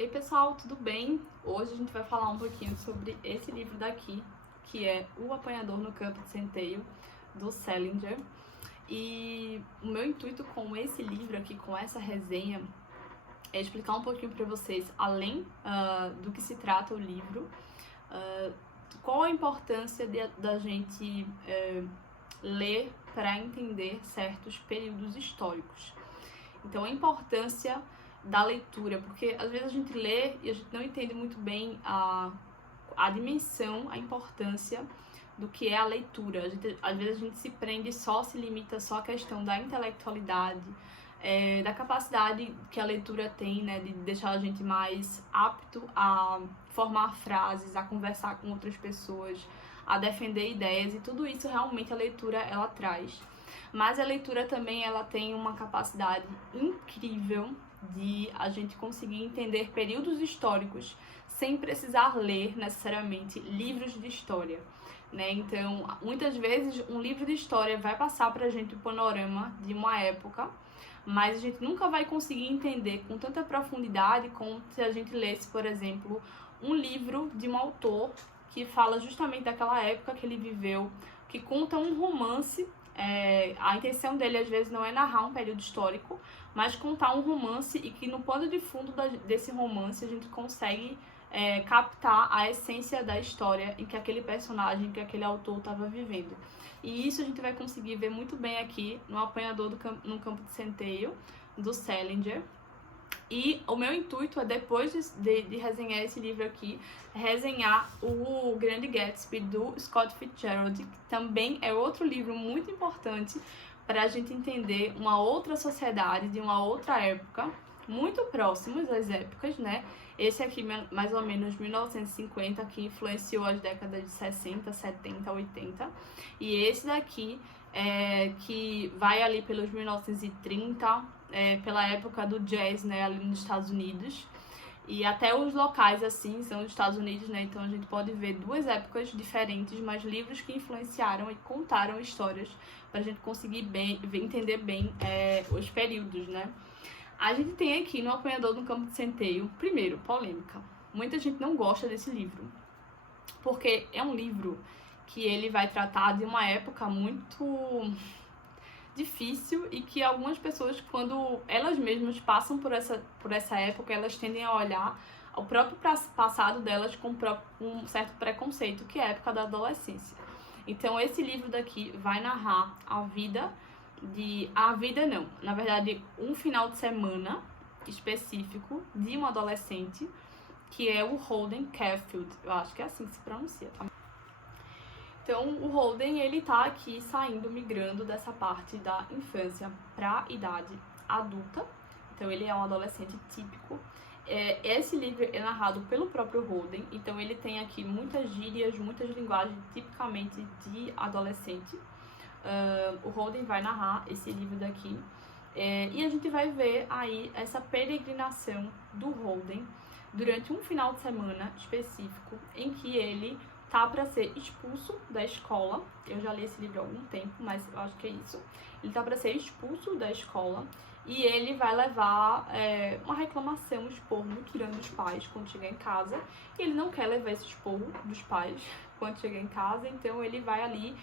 Ei pessoal, tudo bem? Hoje a gente vai falar um pouquinho sobre esse livro daqui, que é O Apanhador no Campo de Centeio, do Salinger. E o meu intuito com esse livro aqui, com essa resenha, é explicar um pouquinho para vocês, além do que se trata o livro, qual a importância da gente ler para entender certos períodos históricos. Então, a importância da leitura, porque às vezes a gente lê e a gente não entende muito bem a dimensão, a importância do que é a leitura. Às vezes a gente se prende se limita só à questão da intelectualidade, da capacidade que a leitura tem, né, de deixar a gente mais apto a formar frases, a conversar com outras pessoas, a defender ideias, e tudo isso realmente a leitura ela traz. Mas a leitura também ela tem uma capacidade incrível de a gente conseguir entender períodos históricos sem precisar ler necessariamente livros de história, né? Então, muitas vezes um livro de história vai passar pra gente o panorama de uma época, mas a gente nunca vai conseguir entender com tanta profundidade como se a gente lesse, por exemplo, um livro de um autor que fala justamente daquela época que ele viveu, que conta um romance. A intenção dele às vezes não é narrar um período histórico, mas contar um romance, e que no pano de fundo desse romance a gente consegue captar a essência da história em que aquele personagem, que aquele autor estava vivendo. E isso a gente vai conseguir ver muito bem aqui no Apanhador no Campo de Centeio, do Salinger. E o meu intuito é, depois de resenhar esse livro aqui, resenhar o Grande Gatsby, do Scott Fitzgerald, que também é outro livro muito importante para a gente entender uma outra sociedade de uma outra época, muito próximos às épocas, né? Esse aqui, mais ou menos 1950, que influenciou as décadas de 60, 70, 80. E esse daqui, que vai ali pelos 1930, pela época do jazz, né, ali nos Estados Unidos. E até os locais, assim, são os Estados Unidos, né? Então a gente pode ver duas épocas diferentes, mas livros que influenciaram e contaram histórias para a gente conseguir entender bem os períodos, né? A gente tem aqui no Apanhador no Campo de Centeio, primeiro, polêmica. Muita gente não gosta desse livro, porque é um livro que ele vai tratar de uma época muito difícil, e que algumas pessoas, quando elas mesmas passam por essa época, elas tendem a olhar o próprio passado delas com um certo preconceito, que é a época da adolescência. Então esse livro daqui vai narrar na verdade, um final de semana específico de um adolescente, que é o Holden Caulfield, eu acho que é assim que se pronuncia, tá? Então, o Holden, ele tá aqui migrando dessa parte da infância para a idade adulta. Então, ele é um adolescente típico. Esse livro é narrado pelo próprio Holden, então ele tem aqui muitas gírias, muitas linguagens tipicamente de adolescente. O Holden vai narrar esse livro daqui, e a gente vai ver aí essa peregrinação do Holden durante um final de semana específico, em que ele tá para ser expulso da escola. Eu já li esse livro há algum tempo, mas eu acho que é isso. Ele tá para ser expulso da escola, e ele vai levar uma reclamação, um esporro muito grande dos pais quando chegar em casa. E ele não quer levar esse esporro dos pais quando chegar em casa, então ele vai ali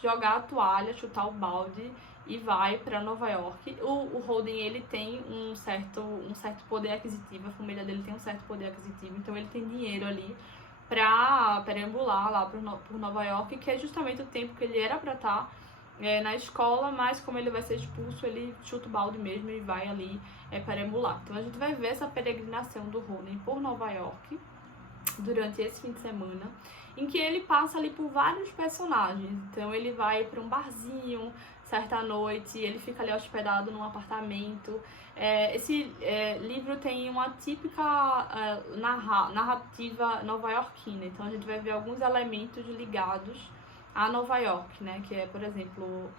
jogar a toalha, chutar o balde e vai para Nova York. O Holden, ele tem um certo poder aquisitivo, a família dele tem um certo poder aquisitivo, então ele tem dinheiro ali para perambular lá por Nova York, que é justamente o tempo que ele era para estar na escola, mas como ele vai ser expulso, ele chuta o balde mesmo e vai ali perambular. Então a gente vai ver essa peregrinação do Holden por Nova York durante esse fim de semana, em que ele passa ali por vários personagens. Então ele vai para um barzinho certa noite, ele fica ali hospedado num apartamento. Esse livro tem uma típica narrativa nova-iorquina, então a gente vai ver alguns elementos ligados a Nova York, né? Que é, por exemplo,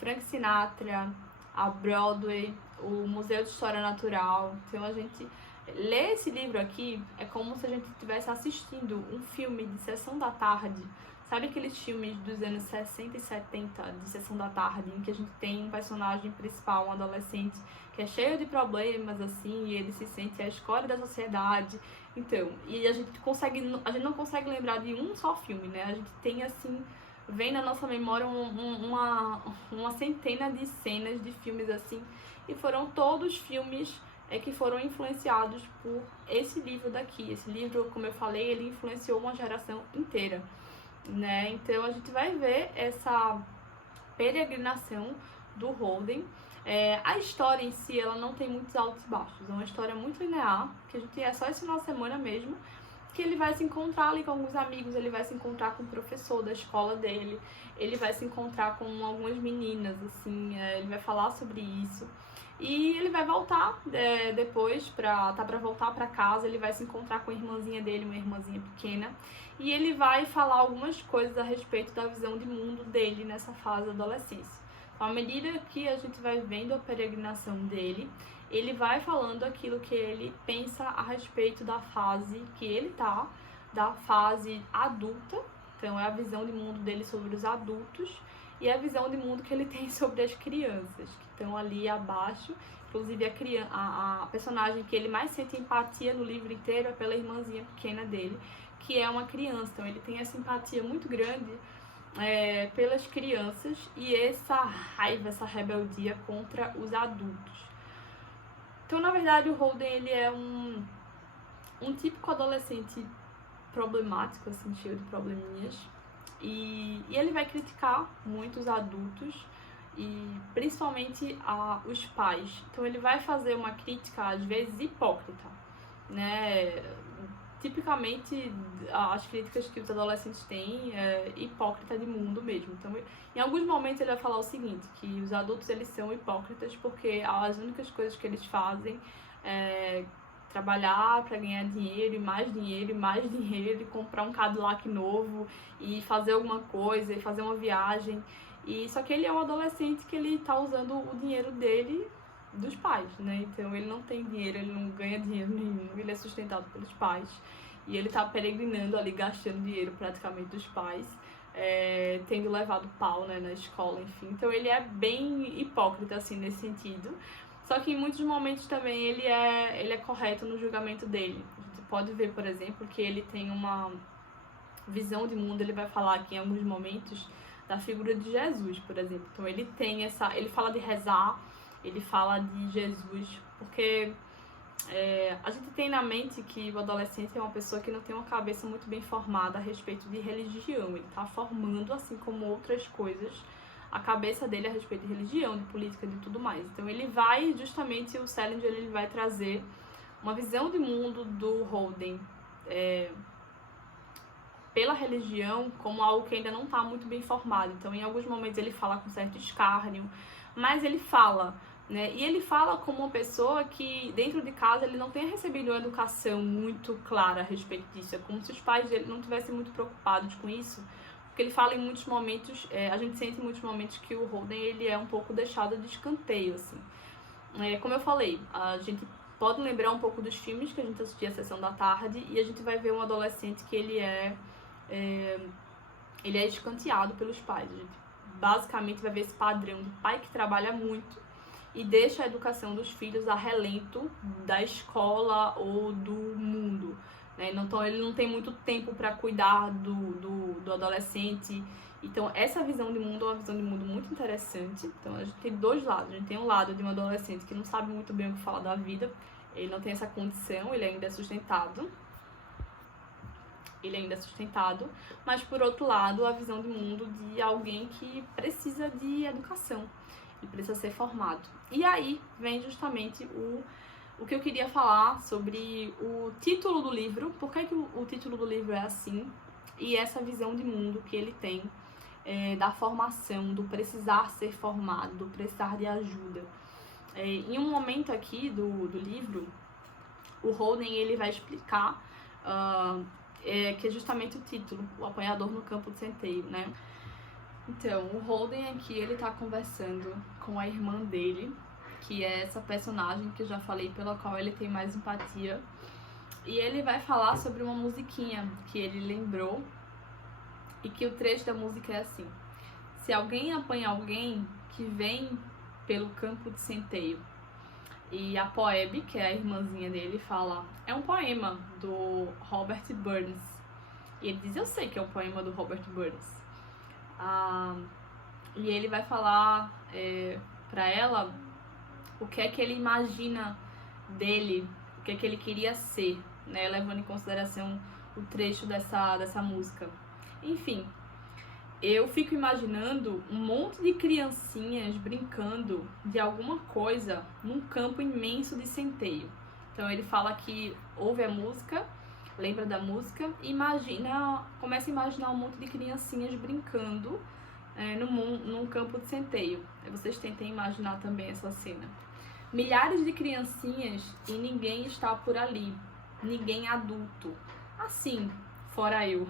Frank Sinatra, a Broadway, o Museu de História Natural. Então a gente ler esse livro aqui é como se a gente estivesse assistindo um filme de sessão da tarde. Sabe aqueles filmes dos anos 60 e 70 de sessão da tarde, em que a gente tem um personagem principal, um adolescente, que é cheio de problemas, assim, e ele se sente a escória da sociedade. Então, e a gente não consegue lembrar de um só filme, né? A gente tem, assim, vem na nossa memória uma centena de cenas de filmes, assim, e foram todos filmes que foram influenciados por esse livro daqui. Esse livro, como eu falei, ele influenciou uma geração inteira, né? Então a gente vai ver essa peregrinação do Holden. A história em si, ela não tem muitos altos e baixos, é uma história muito linear, que a gente é só esse final de semana mesmo, que ele vai se encontrar ali com alguns amigos, ele vai se encontrar com o professor da escola dele, ele vai se encontrar com algumas meninas, assim, ele vai falar sobre isso. E ele vai voltar depois, pra voltar pra casa, ele vai se encontrar com a irmãzinha dele, uma irmãzinha pequena, e ele vai falar algumas coisas a respeito da visão de mundo dele nessa fase da adolescência. Então, à medida que a gente vai vendo a peregrinação dele, ele vai falando aquilo que ele pensa a respeito da fase que ele tá, da fase adulta. Então, é a visão de mundo dele sobre os adultos e a visão de mundo que ele tem sobre as crianças, que estão ali abaixo. Inclusive, a personagem que ele mais sente empatia no livro inteiro é pela irmãzinha pequena dele, que é uma criança. Então, ele tem essa empatia muito grande pelas crianças e essa raiva, essa rebeldia contra os adultos. Então, na verdade, o Holden, ele é um típico adolescente problemático, assim, cheio de probleminhas. E ele vai criticar muito os adultos e principalmente os pais. Então, ele vai fazer uma crítica, às vezes, hipócrita, né? Tipicamente, as críticas que os adolescentes têm é hipócrita de mundo mesmo. Então, em alguns momentos ele vai falar o seguinte, que os adultos, eles são hipócritas porque as únicas coisas que eles fazem é trabalhar para ganhar dinheiro, e mais dinheiro, e comprar um Cadillac novo, e fazer alguma coisa, e fazer uma viagem. E só que ele é um adolescente que ele tá usando o dinheiro dele dos pais, né? Então ele não tem dinheiro, ele não ganha dinheiro nenhum, ele é sustentado pelos pais. E ele tá peregrinando ali, gastando dinheiro praticamente dos pais, tendo levado pau, né, na escola, enfim. Então ele é bem hipócrita, assim, nesse sentido. Só que em muitos momentos também ele é correto no julgamento dele. A gente pode ver, por exemplo, que ele tem uma visão de mundo, ele vai falar aqui em alguns momentos da figura de Jesus, por exemplo. Então ele tem ele fala de rezar, ele fala de Jesus, porque a gente tem na mente que o adolescente é uma pessoa que não tem uma cabeça muito bem formada a respeito de religião. Ele está formando, assim como outras coisas, a cabeça dele a respeito de religião, de política, de tudo mais. Então ele vai, justamente, o Salinger, ele vai trazer uma visão de mundo do Holden pela religião como algo que ainda não está muito bem formado. Então, em alguns momentos ele fala com certo escárnio, mas ele fala, né? E ele fala como uma pessoa que, dentro de casa, ele não tenha recebido uma educação muito clara a respeito disso. É como se os pais dele não tivessem muito preocupados com isso. Porque ele fala em muitos momentos, a gente sente em muitos momentos que o Holden, ele é um pouco deixado de escanteio, assim. Como eu falei, a gente pode lembrar um pouco dos filmes que a gente assistia à sessão da tarde e a gente vai ver um adolescente que ele é escanteado pelos pais. A gente basicamente vai ver esse padrão de pai que trabalha muito e deixa a educação dos filhos a relento da escola ou do mundo, né? Então ele não tem muito tempo para cuidar do adolescente. Então essa visão de mundo é uma visão de mundo muito interessante. Então a gente tem dois lados. A gente tem um lado de um adolescente que não sabe muito bem o que falar da vida, ele não tem essa condição, ele ainda é sustentado. Mas por outro lado, a visão de mundo de alguém que precisa de educação, ele precisa ser formado. E aí vem justamente o que eu queria falar sobre o título do livro, por que o título do livro é assim, e essa visão de mundo que ele tem da formação, do precisar ser formado, do precisar de ajuda. Em um momento aqui do livro, o Holden, ele vai explicar que é justamente o título, o apanhador no campo de centeio, né? Então, o Holden aqui, ele tá conversando com a irmã dele, que é essa personagem que eu já falei, pela qual ele tem mais empatia. E ele vai falar sobre uma musiquinha que ele lembrou, e que o trecho da música é assim: se alguém apanha alguém que vem pelo campo de centeio, E a Phoebe, que é a irmãzinha dele, fala: é um poema do Robert Burns. E ele diz: eu sei que é um poema do Robert Burns. E ele vai falar pra ela o que é que ele imagina dele, o que é que ele queria ser, né, levando em consideração o trecho dessa música. Enfim, eu fico imaginando um monte de criancinhas brincando de alguma coisa num campo imenso de centeio. Então ele fala que ouve a música, lembra da música e começa a imaginar um monte de criancinhas brincando num campo de centeio. Aí vocês tentem imaginar também essa cena. Milhares de criancinhas e ninguém está por ali, ninguém adulto, assim, fora eu.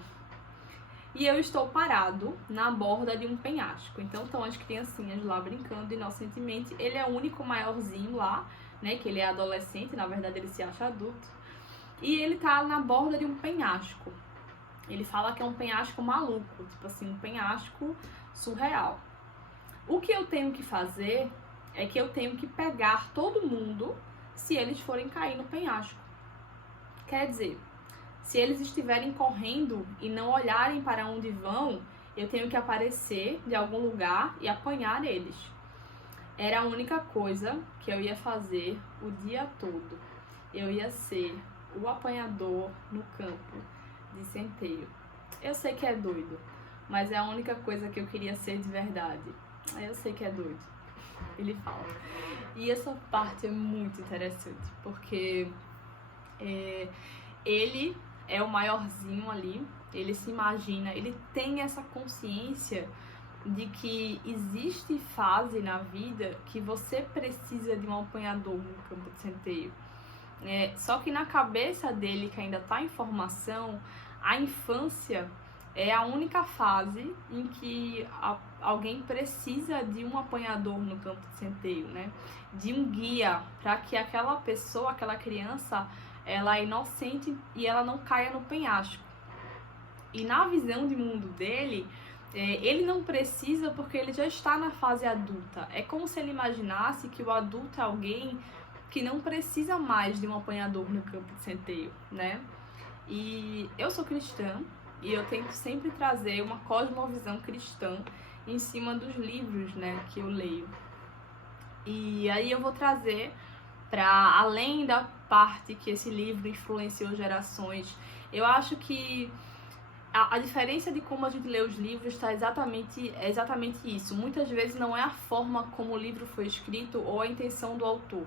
E eu estou parado na borda de um penhasco. Então estão as criancinhas lá brincando inocentemente. Ele é o único maiorzinho lá, né? Que ele é adolescente, na verdade ele se acha adulto. E ele tá na borda de um penhasco. Ele fala que é um penhasco maluco, tipo assim, um penhasco surreal. O que eu tenho que fazer é que eu tenho que pegar todo mundo se eles forem cair no penhasco. Quer dizer, se eles estiverem correndo e não olharem para onde vão, eu tenho que aparecer de algum lugar e apanhar eles. Era a única coisa que eu ia fazer o dia todo. Eu ia ser o apanhador no campo de centeio. Eu sei que é doido, mas é a única coisa que eu queria ser de verdade. Eu sei que é doido. Ele fala. E essa parte é muito interessante, porque ele é o maiorzinho ali, ele se imagina, ele tem essa consciência de que existe fase na vida que você precisa de um apanhador no campo de centeio. Só que na cabeça dele, que ainda está em formação, a infância é a única fase em que alguém precisa de um apanhador no campo de centeio, né? De um guia, para que aquela pessoa, aquela criança, ela é inocente e ela não caia no penhasco. E na visão de mundo dele, ele não precisa porque ele já está na fase adulta. É como se ele imaginasse que o adulto é alguém que não precisa mais de um apanhador no campo de centeio, né? E eu sou cristã e eu tento sempre trazer uma cosmovisão cristã em cima dos livros, né, que eu leio. E aí eu vou trazer para além da parte que esse livro influenciou gerações. Eu acho que a diferença de como a gente lê os livros está exatamente isso. Muitas vezes não é a forma como o livro foi escrito ou a intenção do autor.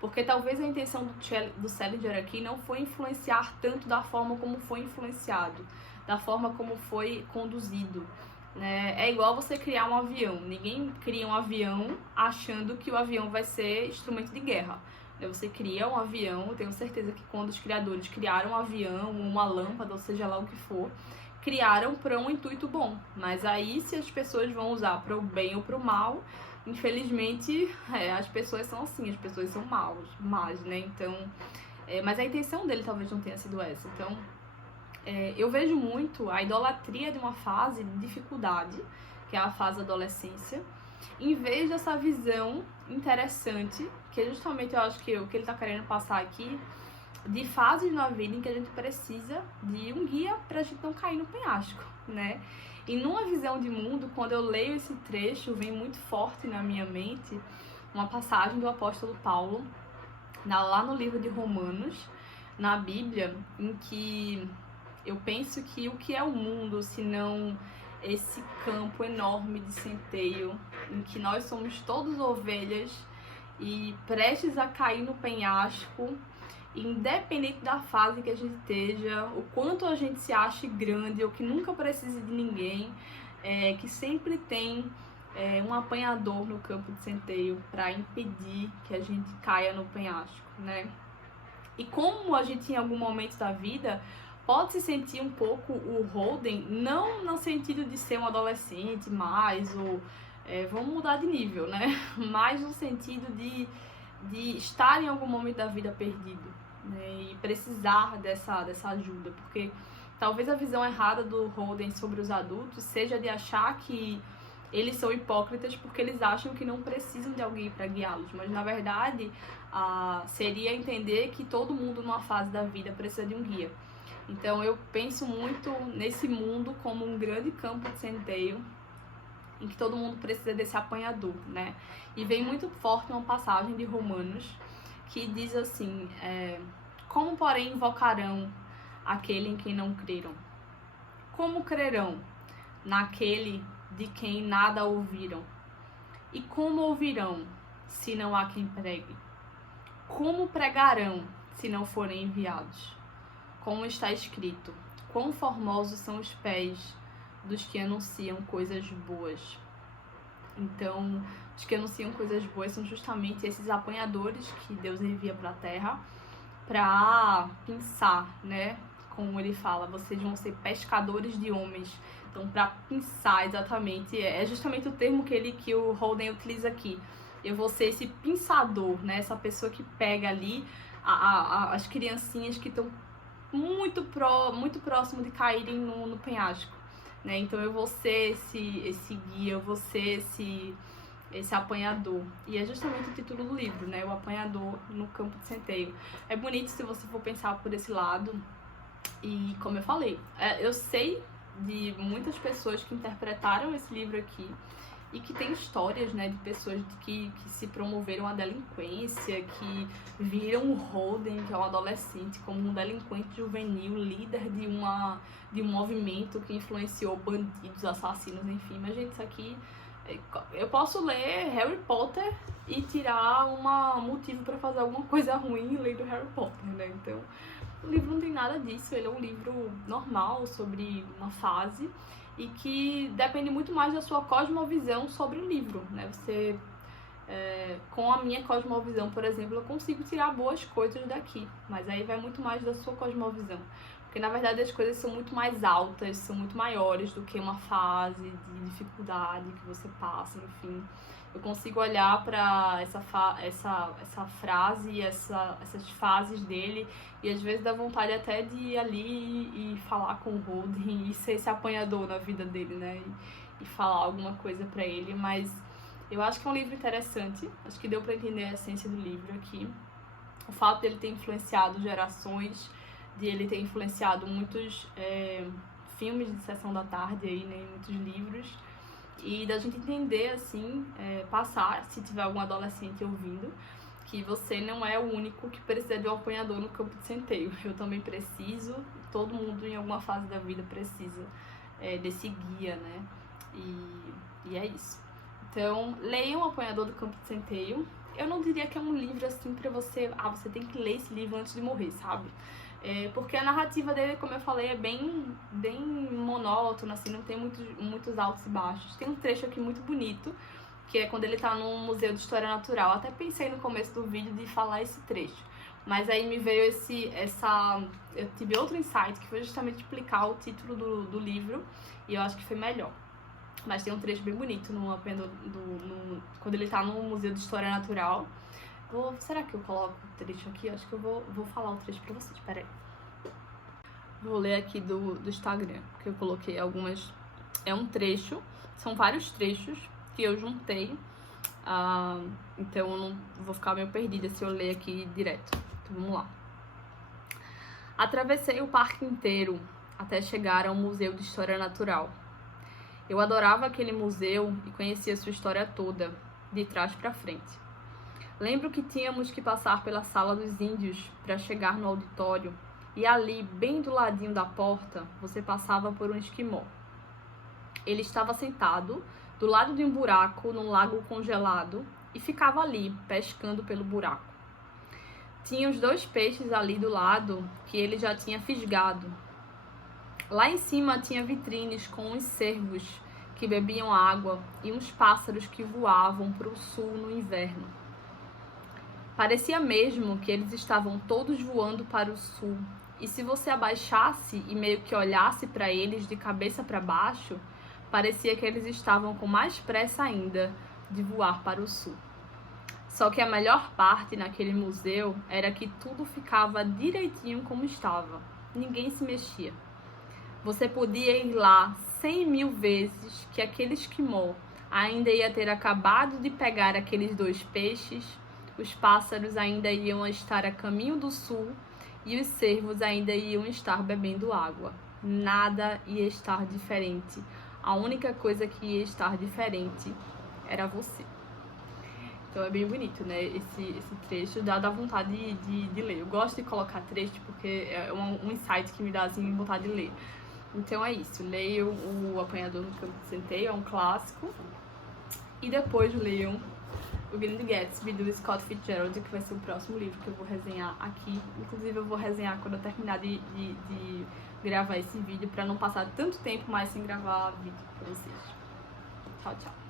Porque talvez a intenção do Salinger aqui não foi influenciar tanto da forma como foi influenciado, da forma como foi conduzido. Né? É igual você criar um avião. Ninguém cria um avião achando que o avião vai ser instrumento de guerra. Você cria um avião, eu tenho certeza que quando os criadores criaram um avião, uma lâmpada, ou seja lá o que for, criaram para um intuito bom. Mas aí, se as pessoas vão usar para o bem ou para o mal, infelizmente, as pessoas são assim, as pessoas são más, né? Então, mas a intenção dele talvez não tenha sido essa. Então, eu vejo muito a idolatria de uma fase de dificuldade, que é a fase da adolescência, em vez dessa visão interessante, que é justamente, eu acho que o que ele está querendo passar aqui, de fases na vida em que a gente precisa de um guia para a gente não cair no penhasco, né? E numa visão de mundo, quando eu leio esse trecho, vem muito forte na minha mente uma passagem do apóstolo Paulo, lá no livro de Romanos, na Bíblia, em que eu penso que o que é o mundo, se não esse campo enorme de centeio, em que nós somos todos ovelhas e prestes a cair no penhasco, independente da fase que a gente esteja, o quanto a gente se ache grande ou que nunca precise de ninguém, que sempre tem um apanhador no campo de centeio para impedir que a gente caia no penhasco, né? E como a gente em algum momento da vida pode se sentir um pouco o Holden, não no sentido de ser um adolescente mais, ou vamos mudar de nível, né? Mas no sentido de estar em algum momento da vida perdido, né? E precisar dessa ajuda, porque talvez a visão errada do Holden sobre os adultos seja de achar que eles são hipócritas porque eles acham que não precisam de alguém para guiá-los, mas na verdade seria entender que todo mundo numa fase da vida precisa de um guia. Então eu penso muito nesse mundo como um grande campo de centeio, em que todo mundo precisa desse apanhador, né? E vem muito forte uma passagem de Romanos que diz assim, como porém invocarão aquele em quem não creram? Como crerão naquele de quem nada ouviram? E como ouvirão se não há quem pregue? Como pregarão se não forem enviados? Como está escrito, quão formosos são os pés dos que anunciam coisas boas. Então, os que anunciam coisas boas são justamente esses apanhadores que Deus envia para a terra para pensar, né? Como ele fala, vocês vão ser pescadores de homens. Então, para pensar exatamente, é justamente o termo que o Holden utiliza aqui. Eu vou ser esse pensador, né? Essa pessoa que pega ali as criancinhas que estão muito próximo de caírem no penhasco, né? Então eu vou ser esse guia, eu vou ser esse apanhador. E é justamente o título do livro, né? O apanhador no campo de centeio. É bonito se você for pensar por esse lado. E como eu falei, eu sei de muitas pessoas que interpretaram esse livro aqui e que tem histórias, né, de pessoas que se promoveram à delinquência, que viram o Holden, que é um adolescente, como um delinquente juvenil, líder de um movimento que influenciou bandidos, assassinos, enfim. Mas, gente, isso aqui... Eu posso ler Harry Potter e tirar um motivo para fazer alguma coisa ruim lendo Harry Potter, né? Então, o livro não tem nada disso. Ele é um livro normal sobre uma fase e que depende muito mais da sua cosmovisão sobre o livro, né? Você, com a minha cosmovisão, por exemplo, eu consigo tirar boas coisas daqui, mas aí vai muito mais da sua cosmovisão, porque na verdade as coisas são muito mais altas, são muito maiores do que uma fase de dificuldade que você passa, enfim. Eu consigo olhar para essa frase e essas fases dele e às vezes dá vontade até de ir ali e falar com o Holden e ser esse apanhador na vida dele, né? E falar alguma coisa para ele, mas eu acho que é um livro interessante, acho que deu para entender a essência do livro aqui. O fato dele ter influenciado gerações, de ele ter influenciado muitos filmes de sessão da tarde aí, né? Muitos livros. E da gente entender, assim, passar, se tiver algum adolescente ouvindo, que você não é o único que precisa de um apanhador no campo de centeio. Eu também preciso, todo mundo em alguma fase da vida precisa desse guia, né? E é isso. Então, leiam O Apanhador do Campo de Centeio. Eu não diria que é um livro, assim, pra você... você tem que ler esse livro antes de morrer, sabe? Porque a narrativa dele, como eu falei, é bem monótona, assim, não tem muitos altos e baixos. Tem um trecho aqui muito bonito, que é quando ele tá no Museu de História Natural. Até pensei no começo do vídeo de falar esse trecho, mas aí me veio eu tive outro insight, que foi justamente explicar o título do livro, e eu acho que foi melhor. Mas tem um trecho bem bonito quando ele tá no Museu de História Natural. Será que eu coloco o trecho aqui? Acho que eu vou falar o trecho pra vocês, peraí. Vou ler aqui do Instagram, que eu coloquei algumas... É um trecho, são vários trechos que eu juntei, então eu não vou ficar meio perdida se eu ler aqui direto. Então vamos lá. Atravessei o parque inteiro até chegar ao Museu de História Natural. Eu adorava aquele museu e conhecia sua história toda, de trás para frente. Lembro que tínhamos que passar pela Sala dos Índios para chegar no auditório, e ali, bem do ladinho da porta, você passava por um esquimó. Ele estava sentado do lado de um buraco num lago congelado e ficava ali, pescando pelo buraco. Tinha os 2 peixes ali do lado que ele já tinha fisgado. Lá em cima tinha vitrines com uns cervos que bebiam água e uns pássaros que voavam para o sul no inverno. Parecia mesmo que eles estavam todos voando para o sul, e se você abaixasse e meio que olhasse para eles de cabeça para baixo, parecia que eles estavam com mais pressa ainda de voar para o sul. Só que a melhor parte naquele museu era que tudo ficava direitinho como estava. Ninguém se mexia. Você podia ir lá 100.000 vezes que aquele esquimó ainda ia ter acabado de pegar aqueles 2 peixes, os pássaros ainda iam estar a caminho do sul e os cervos ainda iam estar bebendo água. Nada ia estar diferente. A única coisa que ia estar diferente era você. Então é bem bonito, né? Esse trecho dá vontade de ler. Eu gosto de colocar trecho porque é um insight que me dá assim, vontade de ler. Então é isso. Leiam O Apanhador no Campo de Centeio, é um clássico. E depois leiam O Grande Gatsby, do Scott Fitzgerald, que vai ser o próximo livro que eu vou resenhar aqui. Inclusive eu vou resenhar quando eu terminar de gravar esse vídeo, pra não passar tanto tempo mais sem gravar vídeo pra vocês. Tchau, tchau.